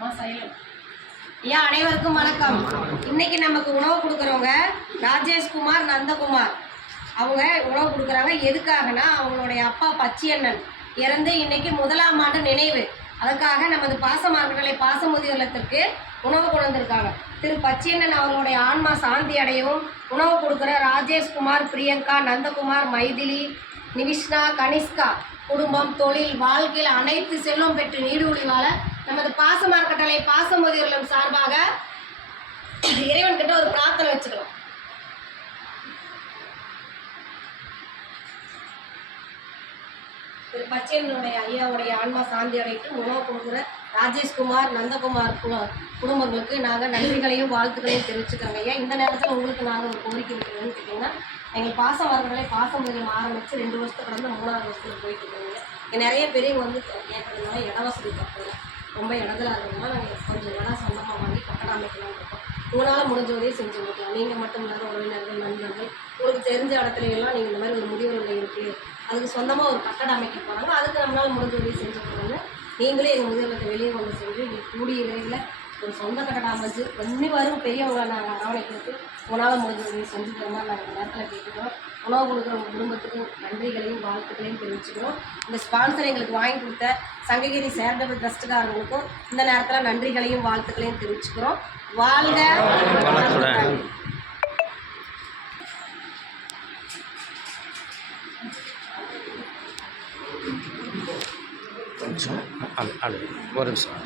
ஐயா அனைவருக்கும் வணக்கம். இன்னைக்கு நமக்கு உணவு கொடுக்குறவங்க ராஜேஷ்குமார் நந்தகுமார். அவங்க உணவு கொடுக்குறாங்க. எதுக்காகனா அவங்களுடைய அப்பா பச்சியண்ணன் இறந்து இன்னைக்கு 1ஆம் ஆண்டு நினைவு. அதுக்காக நமது பாசமார்களை பாசமுதி இல்லத்திற்கு உணவு கொண்டு வந்திருக்காங்க. திரு பச்சியண்ணன் அவர்களுடைய ஆன்மா சாந்தி அடையவும் உணவு கொடுக்குற ராஜேஷ்குமார், பிரியங்கா, நந்தகுமார், மைதிலி, நிவிஷ்ணா, கனிஷ்கா குடும்பம், தொழில், வாழ்க்கையில் அனைத்து செல்வம் பெற்று நீடூழி வாழ நமது பாசமார்கட்டளை பாசமுதியர்களும் சார்பாக இறைவன்கிட்ட ஒரு பிரார்த்தனை வச்சுக்கலாம். திரு பச்சையனுடைய ஐயாவுடைய ஆன்மா சாந்தி அடைத்து உணவு கொடுக்குற ராஜேஷ்குமார், நந்தகுமார் குடும்பங்களுக்கு நாங்கள் நன்றிகளையும் வாழ்த்துக்களையும் தெரிவிச்சுக்கிறோங்க. ஐயா, இந்த நேரத்தில் உங்களுக்கு நாங்கள் ஒரு கோரிக்கை இருக்கிறோன்னு கேட்டிங்கன்னா, எங்கள் பாசமார்களை பாசமுதியம் ஆரம்பித்து 2 வருஷத்துக்கு கடந்து 3ஆவது வருஷத்தில் போயிட்டு இருக்கோங்க. நிறைய பெரியவங்க வந்து கேட்கறதுனால இட வசதி தப்பு ரொம்ப இடத்துல இருக்கிறதுனால நாங்கள் கொஞ்சம் இடம் சொந்தமாக வாங்கி கட்டடம் அமைக்கலாம்னு இருக்கோம். உங்களால் முடிஞ்ச உதவியை செஞ்சு கொடுக்கலாம். நீங்கள் மட்டும் இல்லாத உறவினர்கள், நண்பர்கள், உங்களுக்கு தெரிஞ்ச இடத்துல எல்லாம் நீங்கள் இந்த மாதிரி ஒரு முதியோர் இல்லம் இருக்குது, அதுக்கு சொந்தமாக ஒரு கட்டடம் அமைக்க போகிறாங்க, அதுக்கு நம்மளால் முடிஞ்ச உதவி செஞ்சு கொடுங்க. நீங்களே எங்கள் முதியோர் இல்லத்தை வெளியே கொண்டு செஞ்சு கூடிய விரைவில் ஒரு சொந்த கட்டடம் அமைச்சு ஒன்றி வரும் பெரியவங்களை நாங்கள் அரவணைக்கிறதுக்கு உங்களால் முடிஞ்ச உதவி செஞ்சு தர மாதிரி நாங்கள் நேரத்தில் கேட்டுக்கிறோம். உணவு கொடுக்குற உங்கள் குடும்பத்துக்கு நன்றிகளையும் வாழ்த்துக்களையும் தெரிவிச்சுக்கிறோம். இந்த ஸ்பான்சர் எங்களுக்கு வாங்கி கொடுத்த சங்ககிரி சேரிட்டபிள் ட்ரஸ்ட்டுக்காரங்களுக்கும் இந்த நேரத்தில் நன்றிகளையும் வாழ்த்துக்களையும் தெரிவிச்சுக்கிறோம். வாழ்க வளமுடன். ஒரு நிமிஷம்.